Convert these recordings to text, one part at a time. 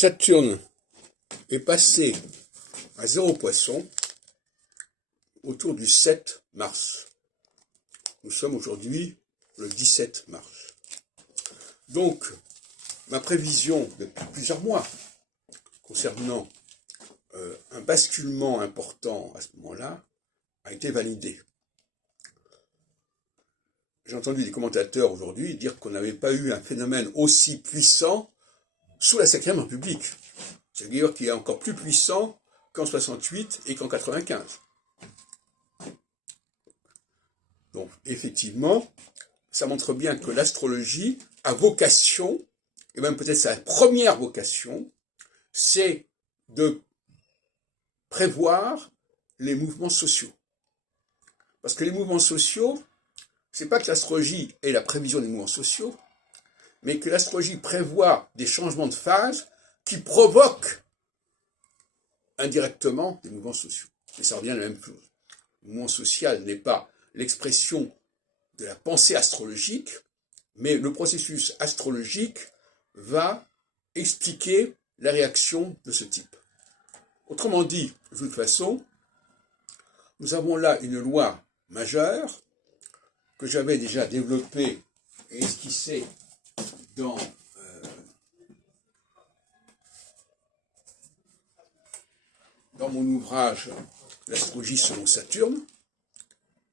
Saturne est passé à 0 poisson autour du 7 mars. Nous sommes aujourd'hui le 17 mars. Donc, ma prévision depuis plusieurs mois concernant un basculement important à ce moment-là a été validée. J'ai entendu des commentateurs aujourd'hui dire qu'on n'avait pas eu un phénomène aussi puissant sous la 5e République. C'est-à-dire qu'il est encore plus puissant qu'en 68 et qu'en 95. Donc, effectivement, ça montre bien que l'astrologie a vocation, et même peut-être sa première vocation, c'est de prévoir les mouvements sociaux. Parce que les mouvements sociaux, c'est pas que l'astrologie est la prévision des mouvements sociaux, mais que l'astrologie prévoit des changements de phase qui provoquent indirectement des mouvements sociaux. Et ça revient à la même chose. Le mouvement social n'est pas l'expression de la pensée astrologique, mais le processus astrologique va expliquer la réaction de ce type. Autrement dit, de toute façon, nous avons là une loi majeure que j'avais déjà développée et esquissée dans mon ouvrage L'astrologie selon Saturne,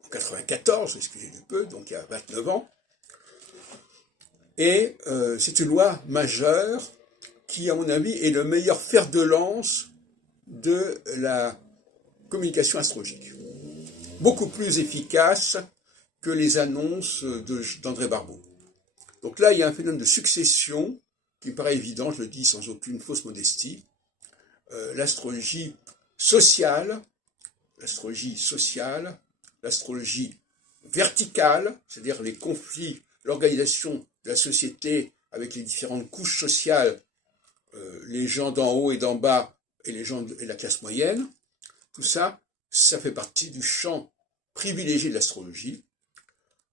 en 94, excusez du peu, donc il y a 29 ans. Et c'est une loi majeure qui, à mon avis, est le meilleur fer de lance de la communication astrologique. Beaucoup plus efficace que les annonces d'André Barbeau. Donc là, il y a un phénomène de succession qui me paraît évident, je le dis sans aucune fausse modestie. L'astrologie sociale, l'astrologie verticale, c'est-à-dire les conflits, l'organisation de la société avec les différentes couches sociales, les gens d'en haut et d'en bas et les gens et la classe moyenne, tout ça, ça fait partie du champ privilégié de l'astrologie,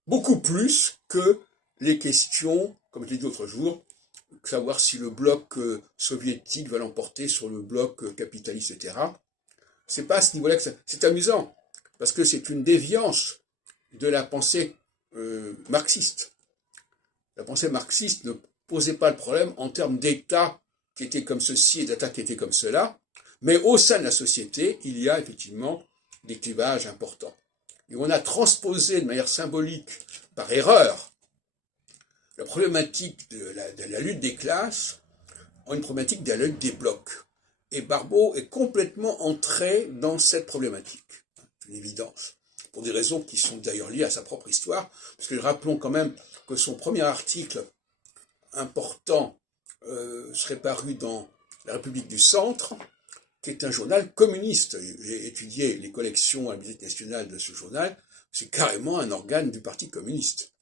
beaucoup plus que les questions, comme je l'ai dit l'autre jour, savoir si le bloc soviétique va l'emporter sur le bloc capitaliste, etc. C'est pas à ce niveau-là que c'est amusant, parce que c'est une déviance de la pensée marxiste. La pensée marxiste ne posait pas le problème en termes d'État qui était comme ceci et d'État qui était comme cela, mais au sein de la société, il y a effectivement des clivages importants. Et on a transposé de manière symbolique, par erreur, la problématique de la lutte des classes en une problématique de la lutte des blocs. Et Barbeau est complètement entré dans cette problématique. C'est une évidence. Pour des raisons qui sont d'ailleurs liées à sa propre histoire, parce que rappelons quand même que son premier article important serait paru dans La République du Centre, qui est un journal communiste. J'ai étudié les collections à la Bibliothèque nationale de ce journal, c'est carrément un organe du Parti communiste.